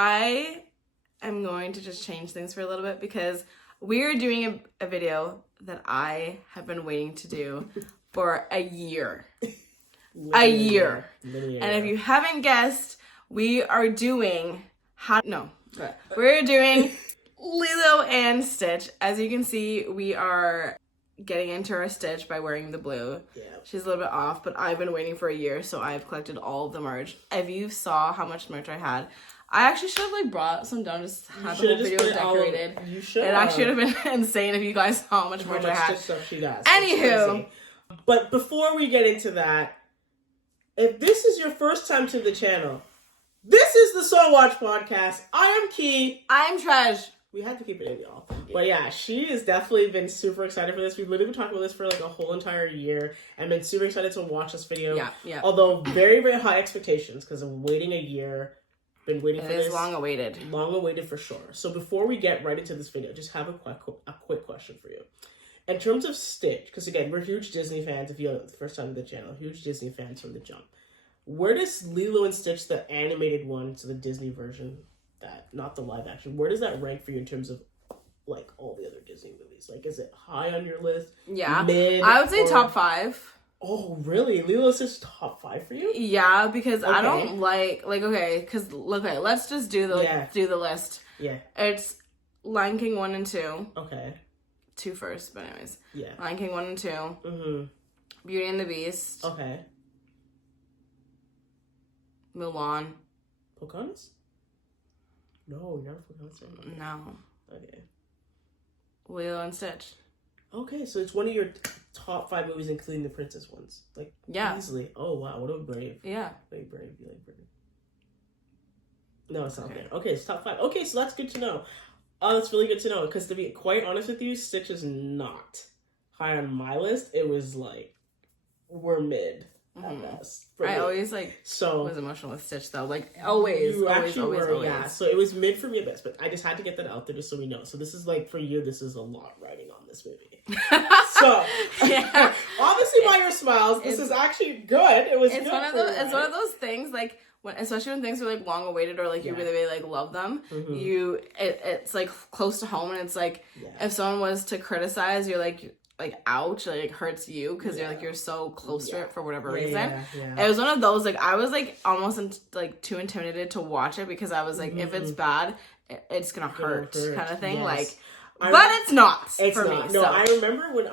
I am going to just change things for a little bit because we're doing a video that I have been waiting to do for a year. A year. And if you haven't guessed, we are doing we're doing Lilo and Stitch. As you can see, we are getting into our Stitch by wearing the blue. Yeah. She's a little bit off, but I've been waiting for a year, so I've collected all of the merch. If you saw how much merch I had, I actually should have brought some down, just had the whole video decorated. You should. It actually would have been insane if you guys saw how much merch I had. Stuff she does. Anywho, but before we get into that, if this is your first time to the channel, this is the SoWatchPodcast. I am Key. I'm Tresh. We had to keep it in, y'all. But yeah, she has definitely been super excited for this. We've literally been talking about this for like a whole entire year and been super excited to watch this video. Yeah. Although very, very high expectations because I'm waiting a year. Been waiting for this. It is long awaited. Long awaited for sure. So before we get right into this video, just have a quick question for you. In terms of Stitch, because again, we're huge Disney fans. If you're the first time to the channel, huge Disney fans from the jump. Where does Lilo and Stitch, the animated one, so the Disney version, that not the live action, where does that rank for you in terms of like all the other Disney movies? Like, is it high on your list? Yeah, mid? I would say top 5. Oh, really? Lilo and Stitch top 5 for you? Yeah, because I don't like let's just do the list. Yeah, it's Lion King 1 and 2. Okay, 2 first, but anyways. Yeah, Lion King 1 and 2. Mm-hmm. Beauty and the Beast. Okay. Mulan. Pocahontas? No, you're not Pocahontas. No. Okay. Lilo and Stitch. Okay, so it's one of your top 5 movies, including the princess ones. Like, easily. Oh, wow, what a brave. Yeah. Very brave. You like brave. No, it's not there. Okay, it's top 5. Okay, so that's good to know. That's really good to know, because to be quite honest with you, Stitch is not high on my list. It was like, we're mid. I always was emotional with Stitch though, like always. Yeah, so it was mid for me a bit, but I just had to get that out there just so we know. So this is like for you, this is a lot riding on this movie. So yeah, obviously by your smiles, this is actually good. It's one of those things like especially when things are like long awaited or like you really, really like love them. Mm-hmm. It's like close to home, and it's like if someone was to criticize, you're like ouch, like it hurts you because you're so close to it for whatever reason. It was one of those, like I was like almost too intimidated to watch it because I was like, if it's bad, it's gonna hurt kind of thing. Yes. But it's not for me. No, I remember when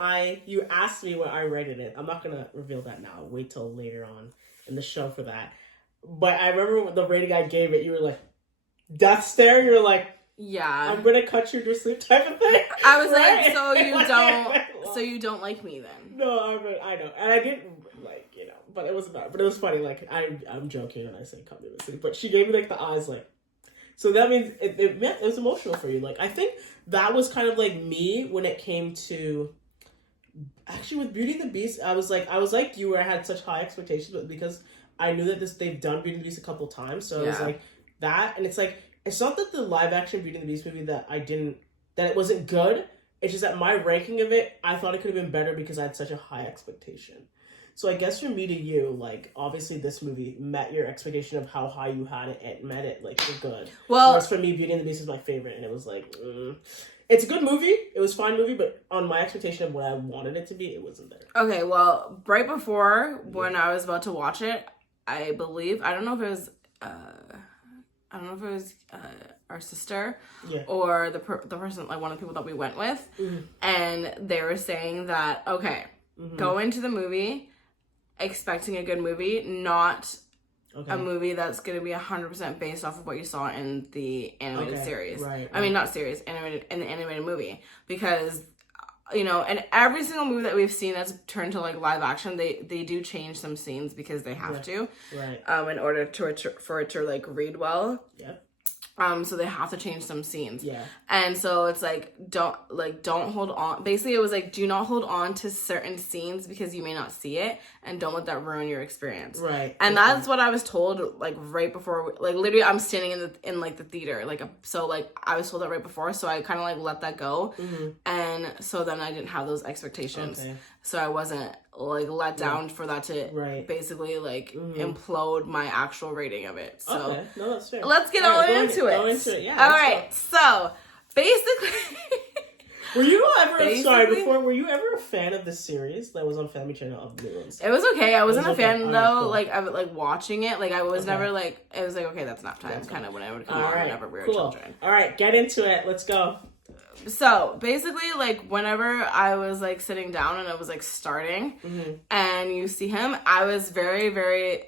you asked me when I rated it. I'm not gonna reveal that now. Wait till later on in the show for that. But I remember when the rating I gave it, you were like, death stare. You were like, yeah, I'm gonna cut you to sleep type of thing. I was like, so you don't like me then? No, I know, and I didn't but it wasn't bad. But it was funny. Like I'm joking when I say cut me to sleep, but she gave me like the eyes, like. So that means it was emotional for you. Like I think that was kind of like me when it came to. Actually, with Beauty and the Beast, I was like you, where I had such high expectations, but because I knew that they've done Beauty and the Beast a couple times, so it was like that, and it's like. It's not that the live-action Beauty and the Beast movie that it wasn't good. It's just that my ranking of it, I thought it could have been better because I had such a high expectation. So I guess from me to you, like, obviously this movie met your expectation of how high you had it and met it, like, for good. Well... Whereas for me, Beauty and the Beast is my favorite, and it was like, It's a good movie. It was a fine movie, but on my expectation of what I wanted it to be, it wasn't there. Okay, well, right before, when I was about to watch it, I don't know if it was our sister or the person, like one of the people that we went with, and they were saying that go into the movie expecting a good movie, not a movie that's going to be 100% based off of what you saw in the animated series. Right. I mean, not series, in the animated movie, because and every single movie that we've seen that's turned to like live action, they do change some scenes because they have to, right? In order for it to like read well. Yeah. So they have to change some scenes. Yeah. And so it's like, don't hold on. Basically, it was like, do not hold on to certain scenes because you may not see it, and don't let that ruin your experience. Right. And that's what I was told, like, right before, like, literally, I'm standing in the theater, so, like, I was told that right before, so I kind of, like, let that go. Mm-hmm. And so then I didn't have those expectations. Okay. so I wasn't like let down for that to basically like implode my actual rating of it. So okay. No, that's fair. Let's get all into it. Go into it. Yeah. All right. So basically, were you ever a fan of the series that was on Family Channel of New Ones? It was okay. I wasn't a fan though. Cool. Like I was like watching it. Like I was never like, it was like, okay, that's nap time. That's kind of when I would come on whenever we were children. All right, get into it. Let's go. So basically, like whenever I was like sitting down and it was like starting and you see him, I was very, very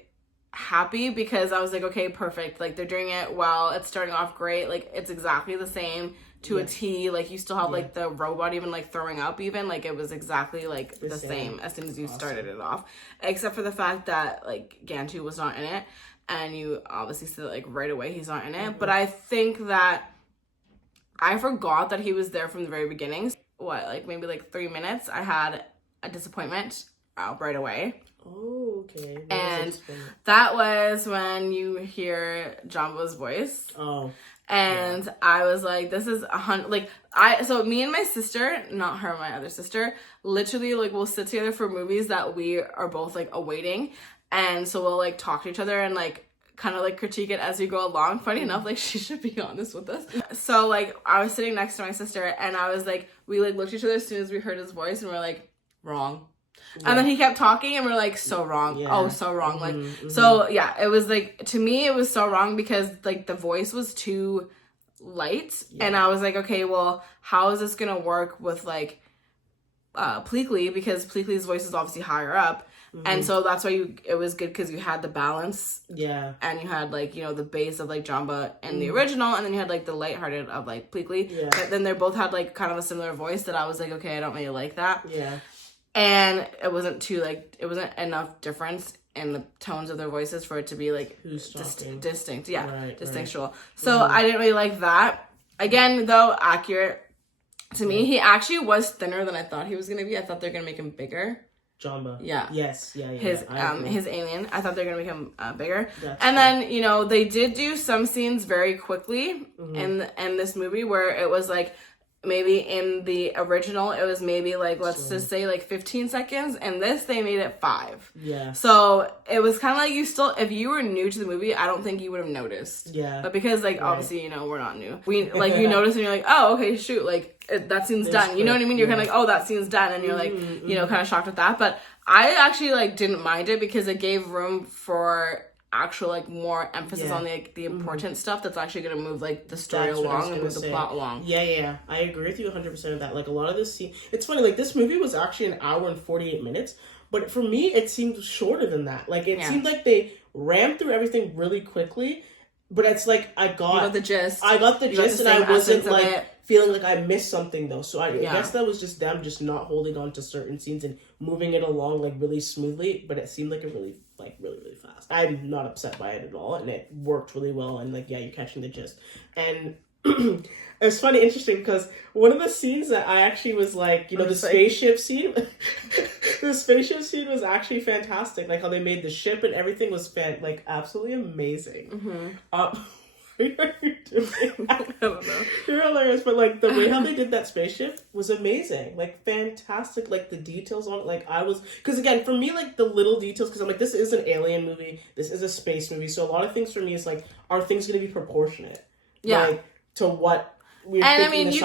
happy because I was like, okay, perfect. Like they're doing it well. It's starting off great. Like it's exactly the same to a T. Like you still have like the robot even like throwing up even. Like it was exactly like the same as soon as you started it off. Except for the fact that like Gantu was not in it. And you obviously see that like right away he's not in it. But I think that I forgot that he was there from the very beginning. Like maybe like 3 minutes, I had a disappointment right away. Oh, okay. And that was when you hear Jumbo's voice. Oh. And I was like, this is so me and my sister, not her, my other sister, literally like we'll sit together for movies that we are both like awaiting. And so we'll like talk to each other and like kind of like critique it as we go along. Funny enough, like she should be honest with us. So like I was sitting next to my sister and I was like, we like looked at each other as soon as we heard his voice and we're like, wrong. Yeah. And then he kept talking and we're like, so wrong. Yeah. Oh, so wrong. Like, so yeah, it was like, to me, it was so wrong because like the voice was too light. Yeah. And I was like, okay, well, how is this going to work with like Pleakley? Because Pleakley's voice is obviously higher up. And so that's why it was good because you had the balance. Yeah. And you had like, you know, the bass of like Jamba and the original. And then you had like the lighthearted of like Pleakley. Yeah. But then they both had like kind of a similar voice that I was like, okay, I don't really like that. Yeah. And it wasn't it wasn't enough difference in the tones of their voices for it to be like distinct. Yeah. Right, distinctual. Right. So I didn't really like that. Again, though, accurate to me. He actually was thinner than I thought he was going to be. I thought they were going to make him bigger. Jamba. Yeah. Yes. Yeah. His alien. I thought they were gonna make him bigger. Then you know they did do some scenes very quickly in this movie where it was like maybe in the original it was maybe like let's just say like 15 seconds, and this they made it 5. Yeah. So it was kind of like you still, if you were new to the movie, I don't think you would have noticed. Yeah. But because like obviously you know we're not new, we like you notice and you're like, oh okay, shoot, like that scene's done. You know what I mean? You're kind of like, oh, that scene's done, and you're like you know kind of shocked with that. But I actually like didn't mind it because it gave room for actual like more emphasis on the important stuff that's actually going to move like the story along and move the plot along. Yeah, I agree with you 100% of that. Like a lot of this scene, it's funny, like this movie was actually 1 hour and 48 minutes, but for me it seemed shorter than that. Like it seemed like they rammed through everything really quickly, but it's like I got the gist. I got the gist and I wasn't like feeling like I missed something though. So I guess that was just them just not holding on to certain scenes and moving it along like really smoothly, but it seemed like a really fast. I'm not upset by it at all, and it worked really well, and like you're catching the gist. And it's funny, interesting, because one of the scenes that I actually was like, you know, the spaceship scene, the spaceship scene was actually fantastic. Like how they made the ship and everything was like absolutely amazing. What are you doing? I don't know. You're hilarious, but like the way how they did that spaceship was amazing. Like fantastic. Like the details on it. Like I was, because again, for me, like the little details, because I'm like, this is an alien movie. This is a space movie. So a lot of things for me is like, are things going to be proportionate? Yeah. Like to what we're and I mean, you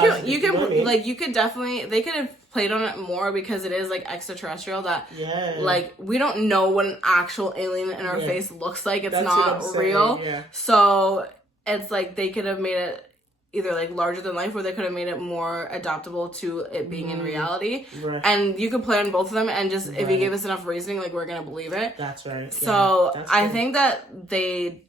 could definitely, they could have played on it more because it is like extraterrestrial that like we don't know what an actual alien in our face looks like. It's not real. Yeah. So it's like they could have made it either like larger than life, or they could have made it more adaptable to it being in reality. Right. And you could play on both of them, and just if you gave us enough reasoning, like we're gonna believe it. That's right. So I think that they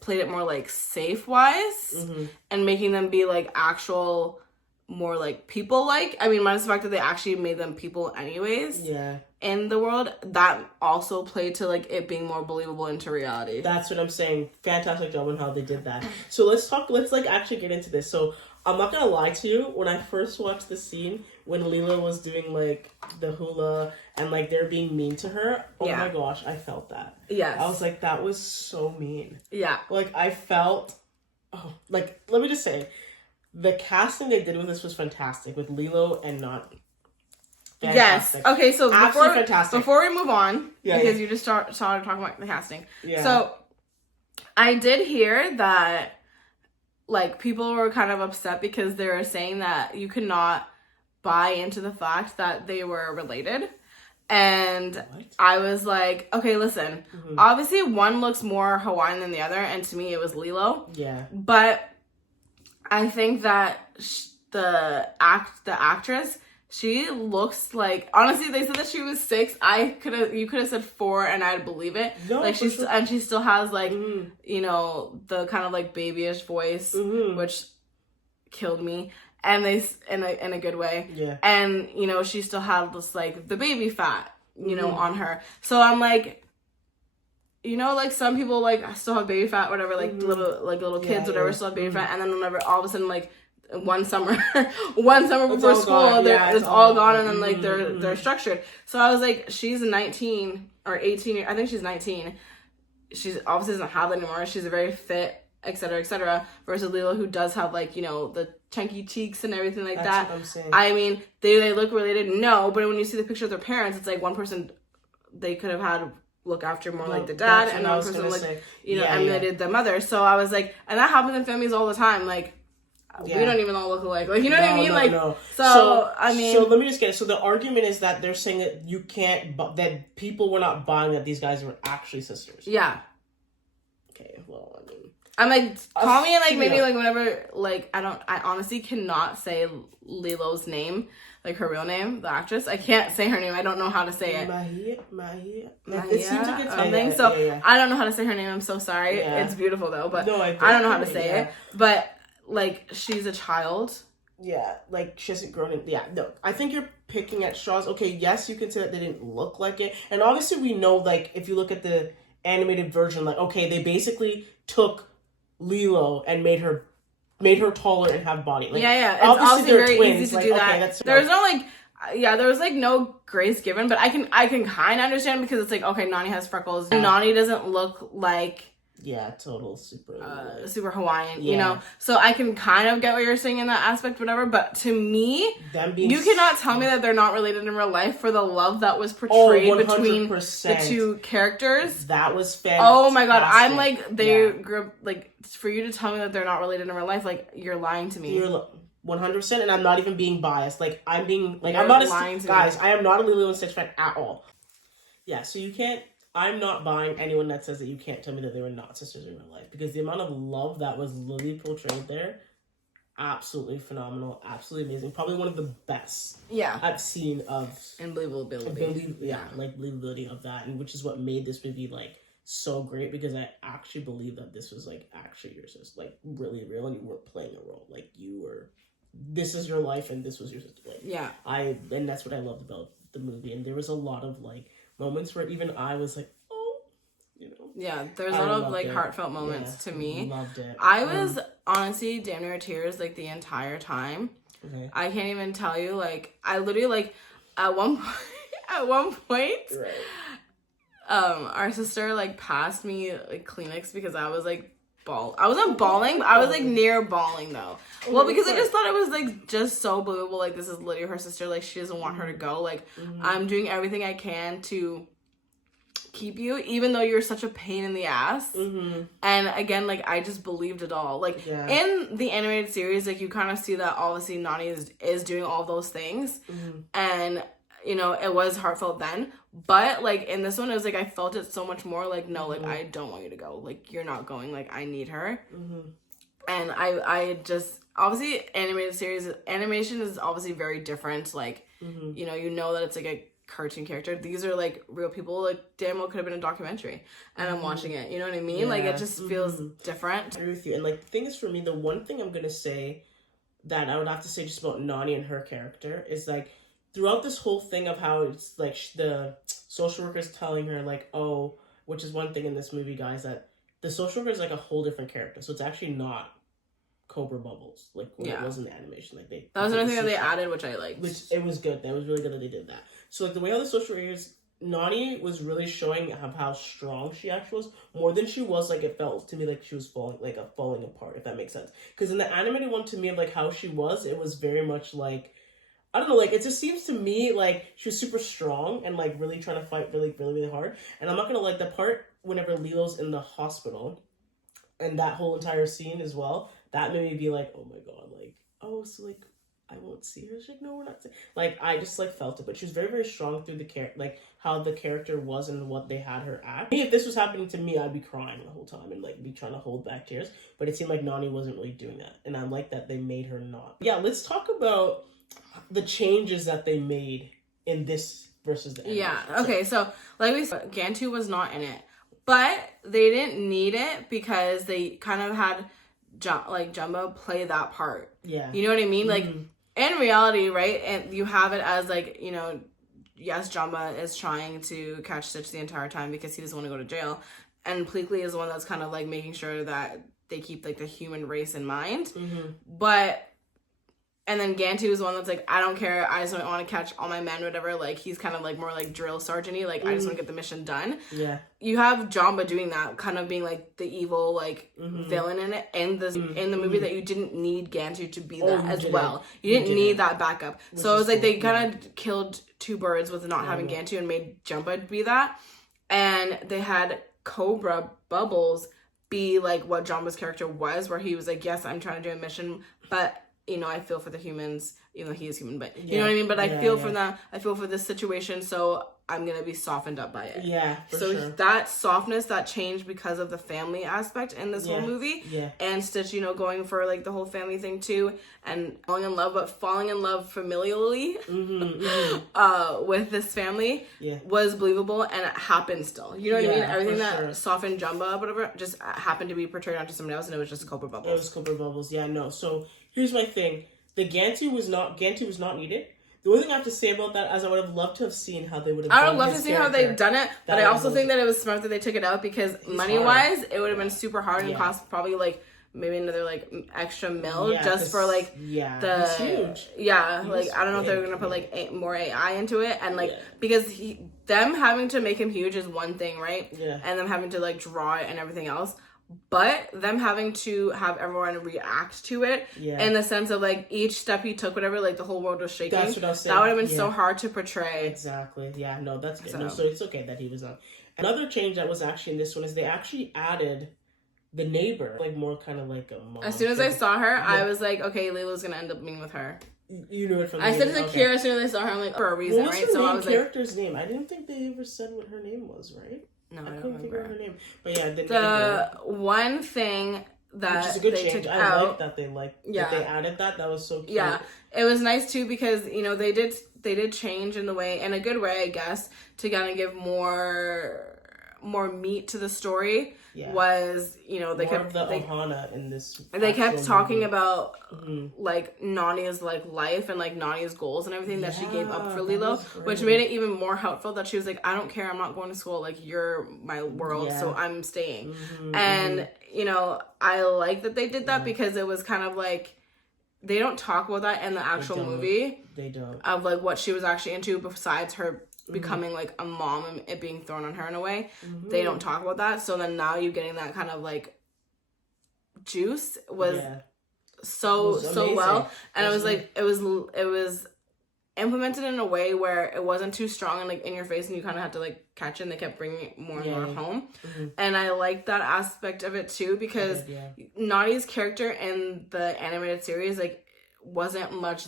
played it more like safe wise and making them be like actual more like people like. I mean, minus the fact that they actually made them people anyways. Yeah. In the world, that also played to like it being more believable into reality. That's what I'm saying. Fantastic job on how they did that. So let's like actually get into this. So I'm not gonna lie to you, when I first watched the scene when Lilo was doing like the hula and like they're being mean to her, oh my gosh, I felt that. Yes. I was like, that was so mean. Yeah. Like I felt, like let me just say, the casting they did with this was fantastic with Lilo and not fantastic. Yes. Okay, so fantastic. Before we move on, because you just started talking about the casting. Yeah. So I did hear that like people were kind of upset because they were saying that you could not buy into the fact that they were related. And I was like, okay, listen, obviously one looks more Hawaiian than the other, and to me it was Lilo. Yeah. But I think that the actress, she looks like, honestly, they said that she was 6. You could have said 4 and I'd believe it. No, like and she still has like, you know, the kind of like babyish voice, which killed me. And they, in a good way. Yeah. And, you know, she still had this, like, the baby fat, you know, on her. So I'm like, you know, like, some people, like, still have baby fat, whatever, like, little kids, whatever, still have baby fat. And then whenever, all of a sudden, like, one summer before school, it's all gone. And then, like, they're structured. So I was like, she's 19 or 18. I think she's 19. She's obviously doesn't have that anymore. She's a very fit, etc., versus Lilo, who does have, like, you know, the chunky cheeks and everything like that. What I'm saying. I mean, they look related, no, but when you see the picture of their parents, it's like one person they could have had look after more like the dad, and one person like emulated the mother. So I was like, and that happens in families all the time. Like we don't even all look alike. Like, you know what I mean? So I mean, so let me just get it. So the argument is that they're saying that you can't, that people were not buying that these guys were actually sisters. Yeah. Okay. Well, I mean, I'm like, call me like maybe like whenever, like, I honestly cannot say Lilo's name, like her real name, the actress. I can't say her name. I don't know how to say it. Mahia. It seems like it's something. So I don't know how to say her name. I'm so sorry. Yeah. It's beautiful though, but I don't know how to say it. But like, she's a child. Yeah, like she hasn't grown in. Yeah, no, I think you're picking at straws. Okay, yes, you can say that they didn't look like it, and obviously we know, like, if you look at the animated version, like, okay, they basically took Lilo and made her taller and have body. Like, it's obviously very twins. Easy to do that. There's no like, there was like no grace given, but I can kind of understand, because it's like, okay, Nani has freckles. Yeah. Nani doesn't look like total super Hawaiian, you know. So I can kind of get what you're saying in that aspect, whatever. But to me, you cannot tell me that they're not related in real life for the love that was portrayed between the two characters. That was fantastic. Oh my god, I'm like, they grew up, like, for you to tell me that they're not related in real life, like, you're lying to me. You're 100%, and I'm not even being biased. Like, I'm being, like, I'm not guys, I am not a Lilo and Stitch fan at all. Yeah, so you can't. I'm not buying anyone that says that you can't tell me that they were not sisters in real life, because the amount of love that was literally portrayed there, absolutely phenomenal, absolutely amazing. Probably one of the best I've seen of... And believability. Believability of that, and which is what made this movie, like, so great, because I actually believe that this was, like, actually your sister, like, really real, and you weren't playing a role. Like, you were... This is your life, and this was your sister. Like, and that's what I loved about the movie, and there was a lot of, like, moments where even I was like, oh, you know. Yeah, there's a lot of, like, heartfelt moments to me. Loved it. I was, honestly, damn near tears, like, the entire time. Okay. I can't even tell you, like, I literally, like, at one point, our sister, like, passed me, like, Kleenex because I was, like, I wasn't bawling, but I was, like, near bawling, though. Well, because I just thought it was, like, just so believable. Like, this is literally her sister. Like, she doesn't want her to go. Like, I'm doing everything I can to keep you, even though you're such a pain in the ass. And, again, like, I just believed it all. Like, in the animated series, like, you kind of see that, obviously, Nani is doing all those things. And, you know, it was heartfelt then. But, like, in this one, it was, like, I felt it so much more, like, no, like, I don't want you to go. Like, you're not going. Like, I need her. And I just, obviously, animation is obviously very different. Like, you know that it's, like, a cartoon character. These are, like, real people. Like, damn well could have been a documentary. And I'm watching it. You know what I mean? Yeah. Like, it just feels different. I agree with you. And, like, the thing is, for me, the one thing I'm going to say that I would have to say just about Nani and her character is, like, throughout this whole thing of how it's, like, the social worker is telling her, like, oh, which is one thing in this movie, guys, that the social worker is, like, a whole different character. So it's actually not Cobra Bubbles, like, when it was in the animation. Like, that was another thing that they added, which I liked. Which, it was good. That was really good that they did that. So, like, the way how the social worker is, Nani was really showing how strong she actually was, more than she was, like, it felt to me like she was falling apart, if that makes sense. Because in the animated one, to me, like, how she was, it was very much, like, I don't know, like, it just seems to me like she was super strong and like really trying to fight really, really, really hard. And I'm not gonna like the part whenever Lilo's in the hospital and that whole entire scene as well, that made me be like, oh my god, like, oh, so like I won't see her. She's like, no, we're not. Like, I just like felt it, but she was very, very strong through the like how the character was and what they had her act. If this was happening to me, I'd be crying the whole time and like be trying to hold back tears. But it seemed like Nani wasn't really doing that, and I like that they made her not. Yeah, let's talk about the changes that they made in this versus the animation. Yeah. Okay. So like we said, Gantu was not in it, but they didn't need it because they kind of had Jumba play that part. Yeah. You know what I mean? Like. In reality, right, and you have it as, like, you know, yes, Jumba is trying to catch Stitch the entire time because he doesn't want to go to jail, and Pleakley is the one that's kind of, like, making sure that they keep, like, the human race in mind, but, and then Gantu is the one that's like, I don't care, I just don't want to catch all my men, whatever, like, he's kind of, like, more, like, drill sergeant-y, like, I just want to get the mission done. Yeah. You have Jumba doing that, kind of being, like, the evil, like, villain in it, in the movie that you didn't need Gantu to be that as well. You didn't need that backup. So it was like, they kind of killed two birds with not having Gantu and made Jumba be that. And they had Cobra Bubbles be, like, what Jumba's character was, where he was like, yes, I'm trying to do a mission, but... you know, I feel for the humans, even though he is human, but you know what I mean? But I feel for them, I feel for this situation, so I'm going to be softened up by it. Yeah, for so sure. That softness, that changed because of the family aspect in this whole movie. Yeah. And Stitch, you know, going for, like, the whole family thing, too, and falling in love familially with this family was believable, and it happened still. You know what I mean? Everything that softened Jumba, whatever, just happened to be portrayed onto someone else, and it was just Cobra Bubbles. It was Cobra Bubbles, yeah, no. So, here's my thing. The Gantu was not needed. The only thing I have to say about that is I would have loved to have seen how they would have done it. I would love to see how they've done it, but I also think that it was smart that they took it out because money-wise, it would have been super hard and cost probably, like, maybe another, like, extra mil just for, like, the... huge. Yeah, like, I don't know if they're going to put, like, more AI into it, and, like, because them having to make him huge is one thing, right? Yeah. And them having to, like, draw it and everything else. But them having to have everyone react to it in the sense of, like, each step he took, whatever, like, the whole world was shaking. That's what I was saying. That would have been so hard to portray. Exactly. Yeah, no, that's good. So it's okay that he was on. Another change that was actually in this one is they actually added the neighbor, like, more kind of like a mom. As soon as I saw her, I was like, okay, Lilo's going to end up being with her. You knew it from the I said to Kira as soon as I saw her, I'm like, for a reason, right? What was her main character's name? I didn't think they ever said what her name was, right? No, I couldn't figure out her name. But yeah, the one thing that which is a good they change. took I out, like that they added that. That was so cute. Yeah, it was nice too because you know they did change in the way, in a good way, I guess, to kind of give more meat to the story. Yeah. Was, you know, they kept the Ohana in this. They kept talking about like Nani's like life and like Nani's goals and everything that she gave up for Lilo, which made it even more helpful that she was like, I don't care, I'm not going to school, like you're my world, so I'm staying. And you know, I like that they did that because it was kind of like they don't talk about that in the actual movie. They don't. Of like what she was actually into besides her becoming like a mom and it being thrown on her in a way. They don't talk about that. So then now you getting that kind of like juice was so well. And it was like it was implemented in a way where it wasn't too strong and like in your face and you kind of had to like catch it, and they kept bringing it more and more home. And I like that aspect of it too because Nani's character in the animated series like wasn't much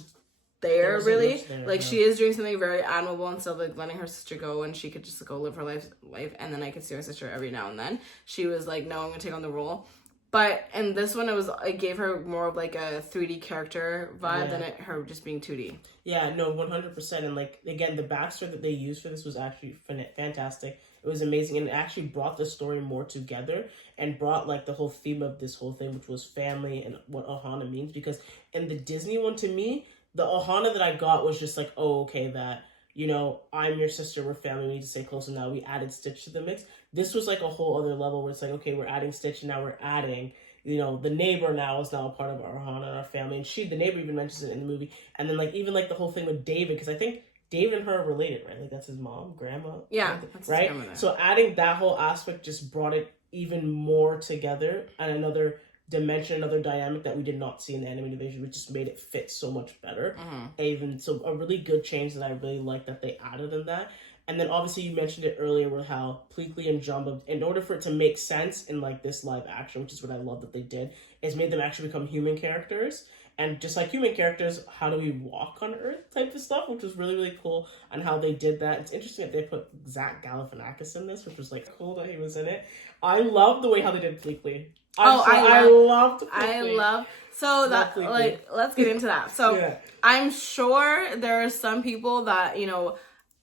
there really like she is doing something very admirable instead of like letting her sister go and she could just go live her life and then I could see her sister every now and then. She was like, no, I'm gonna take on the role. But in this one it gave her more of like a 3D character vibe than her just being 2D. Yeah, no, 100%. And like again, the backstory that they used for this was actually fantastic. It was amazing, and it actually brought the story more together and brought like the whole theme of this whole thing, which was family and what Ohana means. Because in the Disney one, to me, the Ohana that I got was just like, oh, okay, that, you know, I'm your sister, we're family, we need to stay close, and now we added Stitch to the mix. This was like a whole other level where it's like, okay, we're adding Stitch, and now we're adding, you know, the neighbor now is now a part of our Ohana and our family, and the neighbor even mentions it in the movie. And then like, even like the whole thing with David, because I think David and her are related, right? Like that's his mom, grandma. Yeah. Right? So adding that whole aspect just brought it even more together and another dimension, another dynamic that we did not see in the animated version, which just made it fit so much better. Even so, a really good change that I really like that they added in that. And then obviously you mentioned it earlier with how Pleakley and Jumbo, in order for it to make sense in like this live action, which is what I love that they did, is made them actually become human characters. And just like human characters, how do we walk on Earth type of stuff, which was really, really cool on how they did that. It's interesting that they put Zach Galifianakis in this, which was like cool that he was in it. I love the way how they did Pleakley. I loved Pleakley. So that, like, let's get into that. So yeah. I'm sure there are some people that, you know,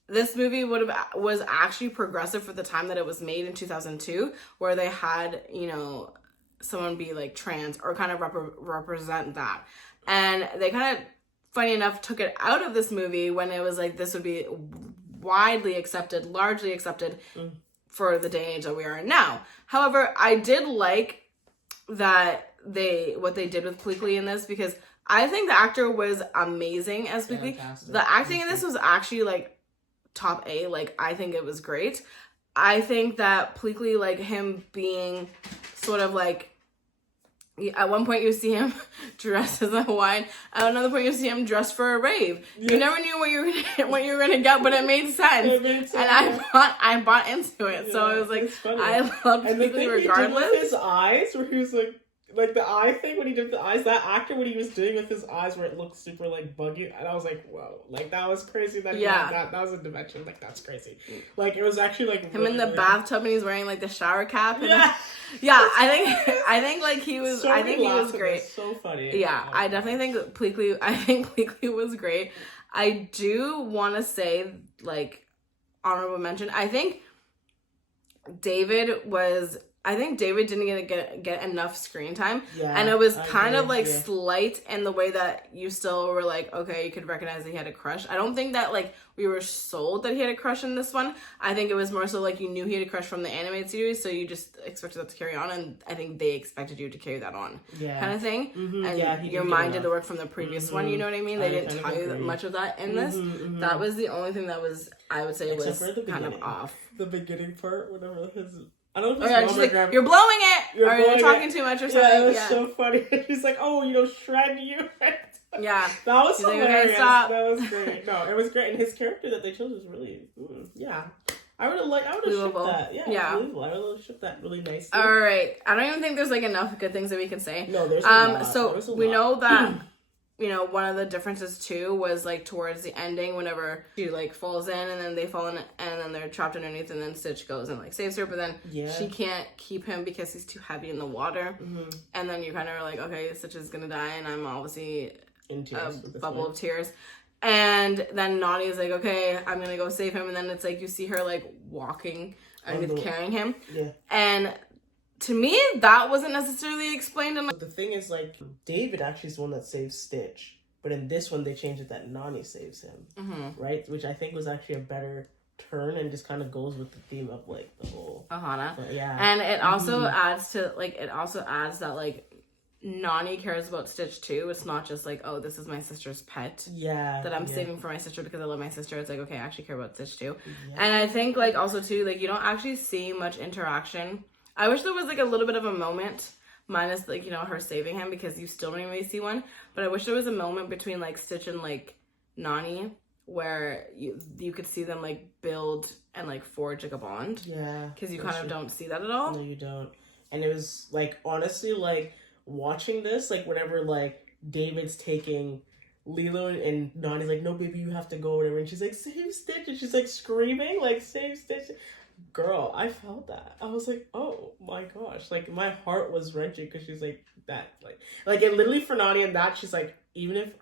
this movie was actually progressive for the time that it was made in 2002, where they had, you know, someone be like trans or kind of represent that. And they kind of, funny enough, took it out of this movie when it was like, this would be widely accepted, largely accepted for the day and age that we are in now. However, I did like that what they did with Pleakley in this, because I think the actor was amazing as Pleakley. The acting in this was actually like top A. Like, I think it was great. I think that Pleakley, like him being sort of like, at one point you see him dressed as a Hawaiian. At another point you see him dressed for a rave. Yeah. You never knew what you were gonna get, but it made sense. And I bought into it. Yeah, so it was like, I loved Pleakley regardless. He did with his eyes, where he was like the eye thing when he did the eyes, that actor, what he was doing with his eyes where it looked super like buggy, and I was like, whoa, like that was crazy. That was a dimension, like that's crazy. Like it was actually like him really, in the bathtub and he's wearing like the shower cap. And I think like he was. So I think he was great. So funny. Yeah, I definitely think Pleakley. I think Pleakley was great. I do want to say, like, honorable mention. I think David didn't get enough screen time. Yeah, and it was kind of like slight in the way that you still were like, okay, you could recognize that he had a crush. I don't think that like we were sold that he had a crush in this one. I think it was more so like you knew he had a crush from the animated series, so you just expected that to carry on, and I think they expected you to carry that on. Yeah. Kind of thing. And your mind did the work from the previous one, you know what I mean? They didn't tell you much of that in this. That was the only thing that was, I would say, was kind of off. The beginning part, whenever I don't know if it's she's like, you're blowing it, or you're talking too much or something. Yeah, it was so funny. She's like, oh, shred you. Yeah. That was she's hilarious. Like, okay, stop. That was great. No, it was great. And his character that they chose was really, I would have shipped that. Yeah. Believable. I would have shipped that really nicely. All right. I don't even think there's like enough good things that we can say. No, there's a lot. So we know that, one of the differences too was like towards the ending, whenever she like falls in and then they fall in and then they're trapped underneath, and then Stitch goes and like saves her, but then she can't keep him because he's too heavy in the water. And then you kind of are like, okay, Stitch is gonna die, and I'm obviously in tears, a bubble of tears. And then Nani is like, okay, I'm gonna go save him, and then it's like you see her like walking underneath carrying him. Yeah. And to me, that wasn't necessarily explained. But the thing is, like, David actually is the one that saves Stitch. But in this one, they changed it that Nani saves him. Right? Which I think was actually a better turn and just kind of goes with the theme of, like, the whole... Ohana. And it also adds to, like, that, like, Nani cares about Stitch, too. It's not just, like, oh, this is my sister's pet. Yeah. That I'm saving for my sister because I love my sister. It's like, okay, I actually care about Stitch, too. Yeah. And I think, like, also, too, like, you don't actually see much interaction. I wish there was, like, a little bit of a moment, minus, like, her saving him, because you still don't even really see one. But I wish there was a moment between, like, Stitch and, like, Nani, where you could see them, like, build and, like, forge, like, a bond. Yeah. Because you kind of don't see that at all. No, you don't. And it was, like, honestly, like, watching this, like, whenever, like, David's taking Lilo and Nani's like, no, baby, you have to go, whatever. And she's like, save Stitch. And she's, like, screaming, like, save Stitch. Girl, I felt that. I was like, oh my gosh. Like, my heart was wrenching because she's like, that. Like it literally for Nani and that, she's like, even if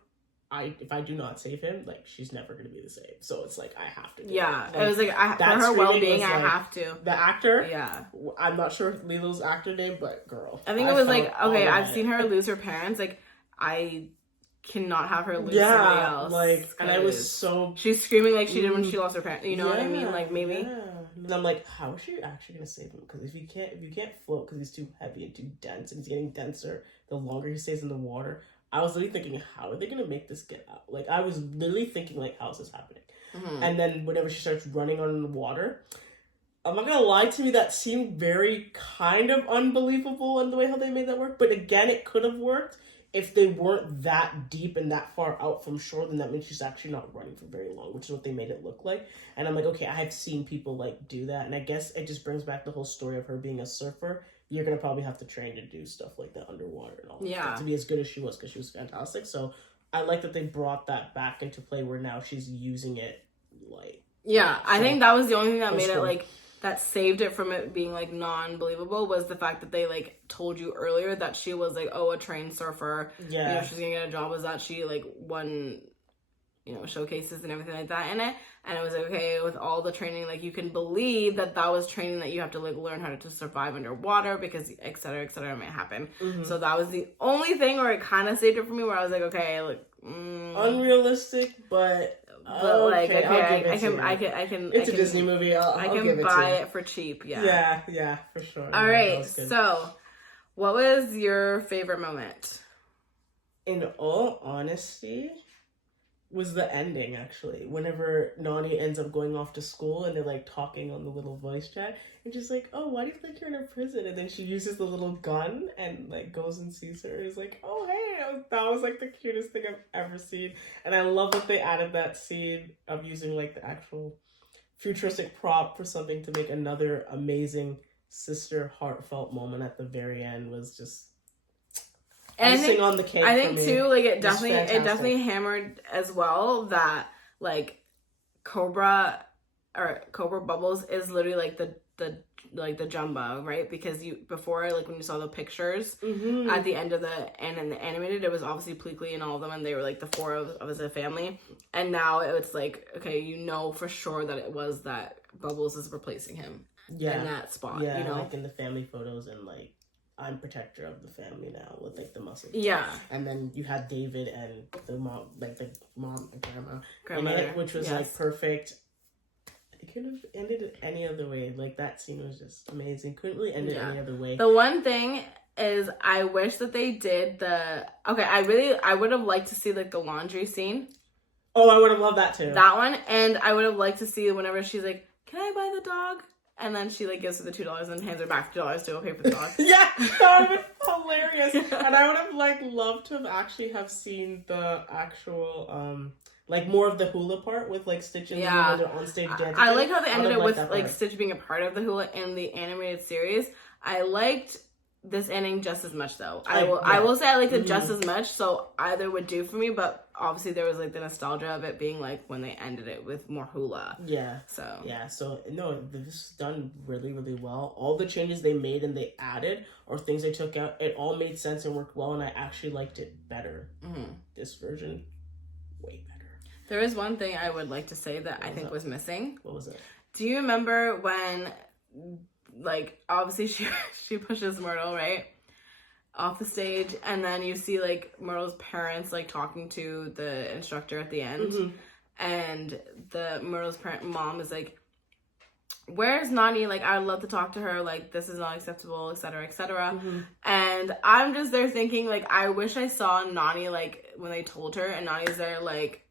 I do not save him, like, she's never going to be the same. So it's like, I have to do it. Like, it was like, for her well-being, I have to. The actor? Yeah. I'm not sure Lilo's actor name, but girl. I think it was like, okay, I've seen her lose her parents. Like, I cannot have her lose somebody else. Like, and I was so... She's screaming like she did when she lost her parents. You know what I mean? Like, maybe... Yeah. And I'm like, how is she actually gonna save him? Because if you can't float because he's too heavy and too dense, and he's getting denser the longer he stays in the water. I was literally thinking, how are they gonna make this get out? Like, I was literally thinking, like, how is this happening? And then whenever she starts running on the water, I'm not gonna lie to you, that seemed very kind of unbelievable in the way how they made that work. But again, it could have worked if they weren't that deep and that far out from shore. Then that means she's actually not running for very long, which is what they made it look like. And I'm like, okay, I have seen people like do that, and I guess it just brings back the whole story of her being a surfer. You're gonna probably have to train to do stuff like that underwater and all that stuff, to be as good as she was, because she was fantastic. So I like that they brought that back into play where now she's using it like. Yeah, I think that was the only thing that made it like. That saved it from it being, like, non-believable was the fact that they, like, told you earlier that she was, like, a trained surfer. Yeah. You know, she's gonna get a job. Was that she, like, won, you know, showcases and everything like that in it. And it was okay with all the training. Like, you can believe that was training that you have to, like, learn how to survive underwater because et cetera, might happen. Mm-hmm. So that was the only thing where it kind of saved it for me, where I was like, okay, like... Unrealistic, but... like, okay, I can. It's a Disney movie. I can buy it for cheap. Yeah. Yeah, for sure. All right. So, what was your favorite moment? In all honesty, was the ending, actually. Whenever Nani ends up going off to school and they're like talking on the little voice chat, and she's like, oh, why do you think you're in a prison? And then she uses the little gun and like goes and sees her. It's like, oh, hey, that was like the cutest thing I've ever seen. And I love that they added that scene of using like the actual futuristic prop for something to make another amazing sister heartfelt moment at the very end. Was just icing on the cake. I think too, like it definitely hammered as well that like Cobra Bubbles is literally like the jumbo, right? Because you before, like when you saw the pictures at the end of and in the animated, it was obviously Pleakley and all of them, and they were like the four of as a family. And now it's like, okay, you know for sure that it was that Bubbles is replacing him in that spot. Yeah, you know, like in the family photos and like. I'm protector of the family now with like the muscle. Yeah. And then you had David and the mom, like the mom and grandmother in it, which was like perfect. It could have ended it any other way. Like that scene was just amazing. Couldn't really end it any other way. The one thing is I wish that they did I would have liked to see like the laundry scene. Oh, I would have loved that too. That one. And I would have liked to see whenever she's like, can I buy the dog? And then she like gives her the $2 and hands her back $2 to pay for the dog. Yeah, that would have been hilarious. Yeah. And I would have like loved to have actually have seen the actual like more of the hula part with like Stitch and Lilo when they're on stage dancing. I like how they ended it with like Stitch being a part of the hula in the animated series. I liked this ending just as much though. I will say I liked it just as much, so either would do for me, but obviously there was like the nostalgia of it being like when they ended it with more hula. Yeah. So no, this is done really, really well. All the changes they made and they added or things they took out, it all made sense and worked well, and I actually liked it better. This version, way better. There is one thing I would like to say that I think was missing. What was it? Do you remember when like obviously she pushes Myrtle right off the stage, and then you see like Myrtle's parents like talking to the instructor at the end, and the Myrtle's mom is like, where's Nani? Like, I'd love to talk to her, like this is not acceptable, etc., etc. And I'm just there thinking like, I wish I saw Nani like when they told her, and Nani's there like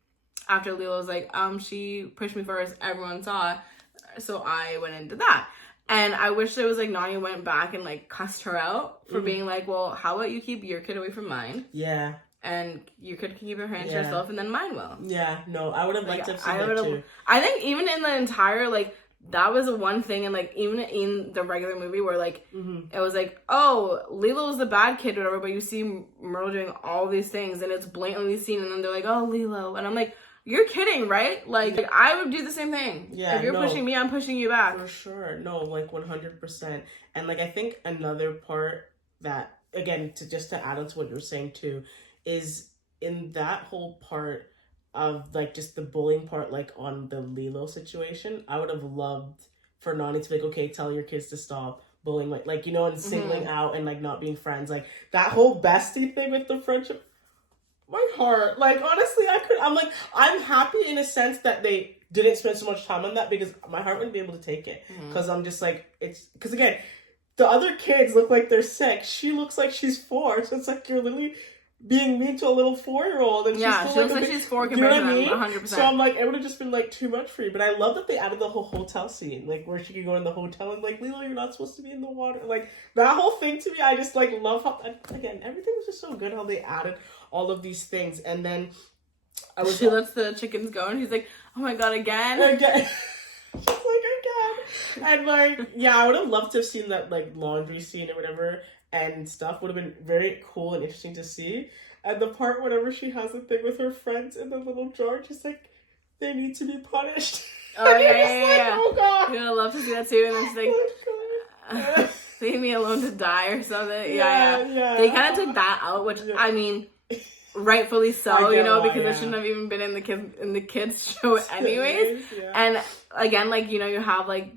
after Lilo's like she pushed me first, everyone saw it, so I went into that. And I wish there was, like, Nani went back and, like, cussed her out for being like, well, how about you keep your kid away from mine? Yeah. And your kid can keep her hands to yourself, and then mine will. Yeah, no, I would have liked to have seen that, too. I think even in the entire, like, that was the one thing, and, like, even in the regular movie where, like, it was like, oh, Lilo's the bad kid or whatever, but you see Myrtle doing all these things, and it's blatantly seen, and then they're like, oh, Lilo. And I'm like, you're kidding, right? Like I would do the same thing. Yeah, if you're pushing me, I'm pushing you back. For sure. No, like 100%. And like I think another part that, again, to add on to what you were saying too, is in that whole part of like just the bullying part, like on the Lilo situation, I would have loved for Nani to be like, okay, tell your kids to stop bullying, like you know, and singling out and like not being friends. Like that whole bestie thing with the friendship. My heart, like honestly, I'm happy in a sense that they didn't spend so much time on that, because my heart wouldn't be able to take it. Because I'm just like, it's because again, the other kids look like they're 6. She looks like she's 4, so it's like you're literally being mean to a little 4-year-old, and she looks like she's 4 compared to them, 100%. So I'm like, it would have just been like too much for you. But I love that they added the whole hotel scene, like where she could go in the hotel and like, Lilo, you're not supposed to be in the water. Like that whole thing to me, I just like love how, again, everything was just so good how they added all of these things. And then she lets the chickens go, and he's like, oh my god, again. She's like, again. And like, yeah, I would have loved to have seen that like laundry scene or whatever and stuff. Would have been very cool and interesting to see. And the part whenever she has a thing with her friends in the little jar, she's like, they need to be punished. Oh yeah. Oh god. You'd love to see that too. And then she's like, leave me alone to die or something. Yeah. They kind of took that out, which I mean, rightfully so, because it shouldn't have even been in the kids show anyways. And again, like, you have like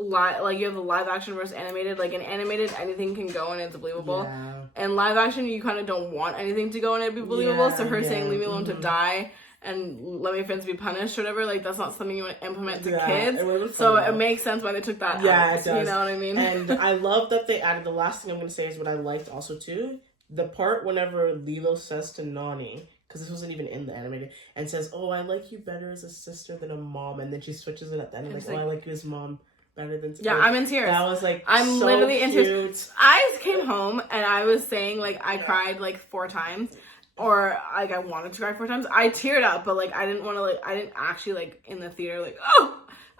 you have the live action versus animated. Like in animated, anything can go and it's believable. And live action, you kind of don't want anything to go and it be believable. So her saying leave me alone to die and let my friends be punished or whatever, like that's not something you want to implement to kids. So it makes sense why they took that out. It does. You know what I mean? And I love that they added, the last thing I'm going to say is what I liked also too, the part whenever Lilo says to Nani, because this wasn't even in the animated, and says, oh, I like you better as a sister than a mom, and then she switches it at the end and like, oh, I like you as mom better than... Yeah, I'm in tears. That was like I'm so literally in cute. tears. I came home and I was saying like I cried like 4 times, or like I wanted to cry 4 times. I teared up, but like I didn't want to, like I didn't actually like in the theater like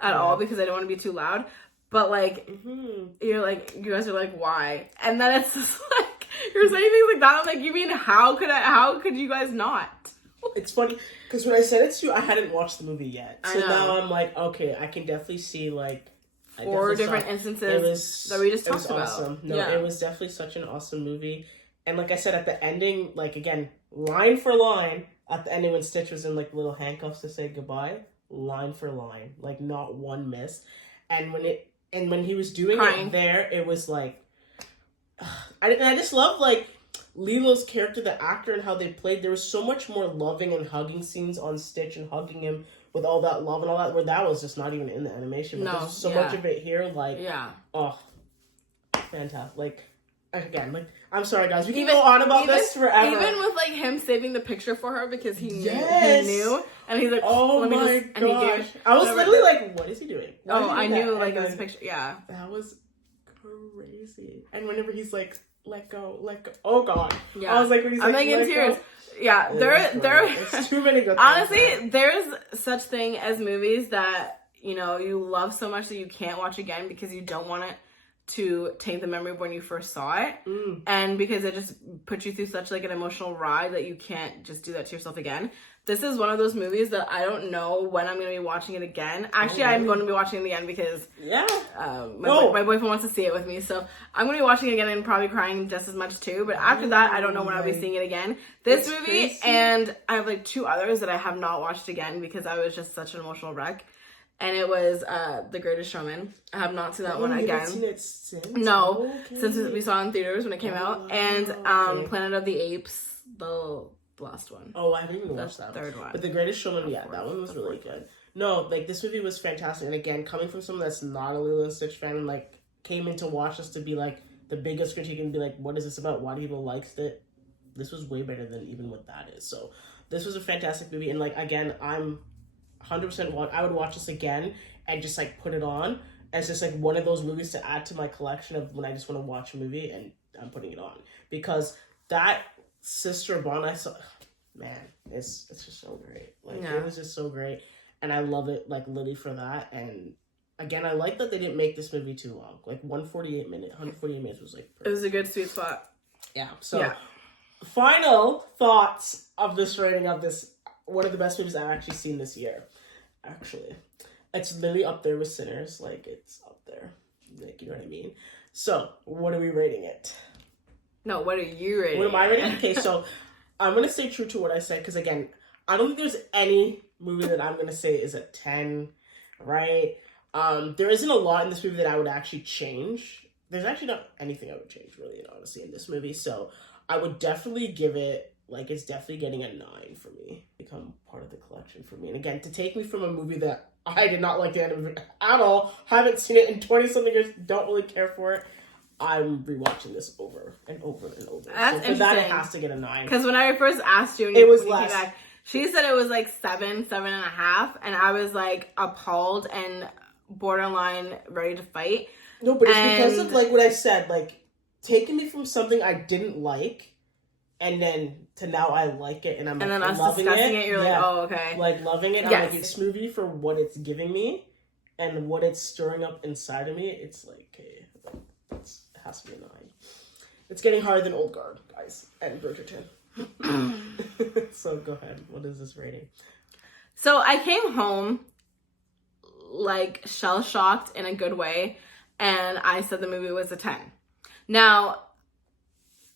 at all, because I didn't want to be too loud. But like you're like, you guys are like, why? And then it's just like you're saying things like that. I'm like, you mean how could you guys not? It's funny because when I said it to you, I hadn't watched the movie yet, so now I'm like, okay, I can definitely see like 4 different instances that we just talked about. Awesome. No, it was definitely such an awesome movie. And like I said, at the ending, like again, line for line, at the ending when Stitch was in like little handcuffs to say goodbye, line for line, like not one miss. And when he was doing it there, it was like, I just love like Lilo's character, the actor, and how they played. There was so much more loving and hugging scenes on Stitch and hugging him with all that love and all that, where that was just not even in the animation. But there's so much of it here, like, oh, fantastic. Like, again, like, I'm sorry, guys, we can go on about this forever. Even with, like, him saving the picture for her because he knew, and he's like, oh my gosh. I was literally like, what is he doing? I knew, like, it was a picture, That was crazy. And whenever he's like, let go. Oh god. Yeah. I was like, when he's like, I'm like in tears. Yeah, there's too many good honestly, there's such thing as movies that, you love so much that you can't watch again because you don't want it to take the memory of when you first saw it. And because it just puts you through such like an emotional ride that you can't just do that to yourself again. This is one of those movies that I don't know when I'm going to be watching it again. Actually, I'm going to be watching it again because my boyfriend wants to see it with me. So I'm going to be watching it again and probably crying just as much too. But after that, I don't know when I'll be seeing it again. This movie, crazy. And I have like 2 others that I have not watched again because I was just such an emotional wreck. And it was The Greatest Showman. I have not seen that one again. Haven't seen it since? No, since we saw it in theaters when it came out. And Planet of the Apes, the last one. Oh, I haven't even watched that one. Third one. But The Greatest Showman, that one was really good. No, like, this movie was fantastic. And again, coming from someone that's not a Lilo and Stitch fan and, like, came in to watch us to be, like, the biggest critique and be like, what is this about? Why do people like it? This was way better than even what that is. So, this was a fantastic movie. And, like, again, I'm 100% I would watch this again and just, like, put it on as just, like, one of those movies to add to my collection of when I just want to watch a movie and I'm putting it on. Because that sister bond I saw, man, it's just so great. Like, it was just so great. And I love it, like, literally for that. And again, I like that they didn't make this movie too long. Like, 148 minutes was, like, perfect. It was a good sweet spot. Yeah. So, final thoughts of this rating of this, one of the best movies I've actually seen this year. Actually, it's literally up there with Sinners. Like, it's up there. Like, you know what I mean? So, what are we rating it? No, what are you rating? What am I rating? Okay, so I'm going to stay true to what I said because, again, I don't think there's any movie that I'm going to say is a 10, right? There isn't a lot in this movie that I would actually change. There's actually not anything I would change, really, honestly, in this movie. So I would definitely give it, like, it's definitely getting a 9 for me. Become part of the collection for me. And again, to take me from a movie that I did not like the end of it at all, haven't seen it in 20-something years, don't really care for it, I'm rewatching this over and over and over. That's so for that, it has to get a 9. Because when I first asked you, and it was when less. You came back, she said it was like 7.5, and I was like appalled and borderline ready to fight. No, but it's because of like what I said, like taking me from something I didn't like, and then to now I like it, and I'm and then us loving discussing it. You're like, oh, okay, like loving it. Yes. I'm like, this movie for what it's giving me, and what it's stirring up inside of me. It's like, okay, it has to be a 9. It's getting higher than Old Guard, guys, and Bridgerton. So go ahead. What is this rating? So I came home like shell shocked in a good way, and I said the movie was a 10. Now,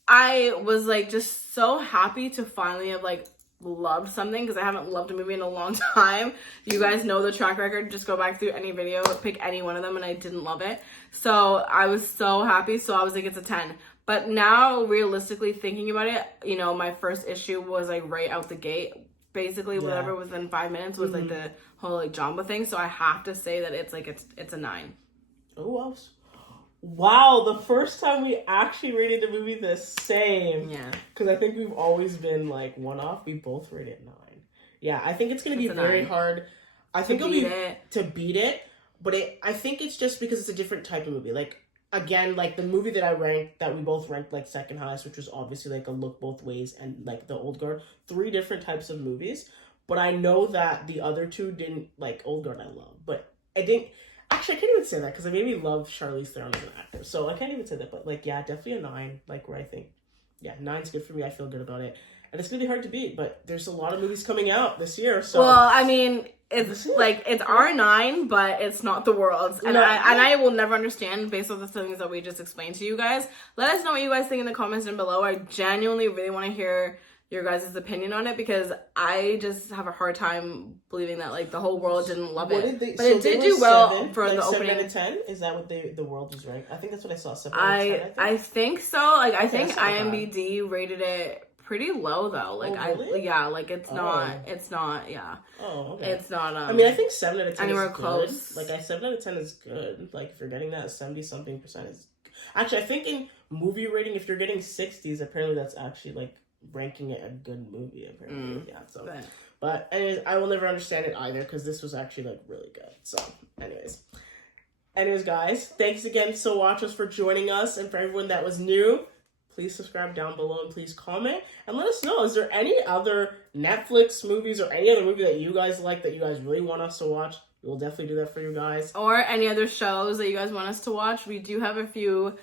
I was like just so happy to finally have like loved something, because I haven't loved a movie in a long time. You guys know the track record. Just go back through any video, pick any one of them, and I didn't love it. So I was so happy. So I was like, it's a 10. But now, realistically thinking about it, you know, my first issue was like right out the gate. Basically, whatever within 5 minutes was like the whole like Jamba thing. So I have to say that it's like it's a 9. Oh, wow! The first time we actually rated the movie the same. Yeah. Because I think we've always been like one off. We both rated 9. Yeah, I think it's gonna be very hard. I think it'll be to beat it, but I think it's just because it's a different type of movie. Like. Again, like the movie that we both ranked like second highest, which was obviously like a look both ways, and like the Old Guard, 3 different types of movies. But I know that the other 2 didn't, like Old Guard I love, but I didn't, actually I can't even say that because I made me love Charlize Theron as an actor. So I can't even say that, but like, yeah, definitely a 9, like where I think, yeah, 9's good for me. I feel good about it. And it's going to be hard to beat, but there's a lot of movies coming out this year. So well, I mean, it's like it's R9, but it's not the world's, and I will never understand based on the things that we just explained to you guys. Let us know what you guys think in the comments down below. I genuinely really want to hear your guys' opinion on it, because I just have a hard time believing that like the whole world didn't love it. But it did do well for the opening. 7 out of 10? Is that what the world was ranked? I think that's what I saw. 7 out of 10. I think so. Like I think IMDb rated it pretty low though. Like really? it's not yeah. Oh, okay. It's not I mean, I think 7 out of 10 anywhere is close. Good. Like 7 out of 10 is good. Like if you're getting that 70-something% is actually, I think in movie rating, if you're getting 60s, apparently that's actually like ranking it a good movie apparently. Yeah, so but anyways, I will never understand it either, because this was actually like really good. So anyways guys, thanks again SoWatchers for joining us, and for everyone that was new, please subscribe down below and please comment and let us know, is there any other Netflix movies or any other movie that you guys like that you guys really want us to watch? We'll definitely do that for you guys. Or any other shows that you guys want us to watch. We do have a few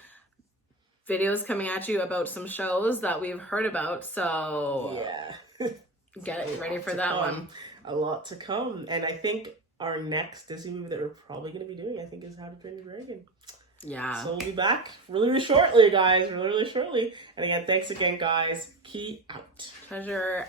videos coming at you about some shows that we've heard about, so yeah. Get ready for that one. A lot to come. And I think our next Disney movie that we're probably going to be doing, I think, is How to Train Your Dragon. Yeah. So we'll be back really shortly, guys. Really shortly. And again, thanks again, guys. Key out. Treasure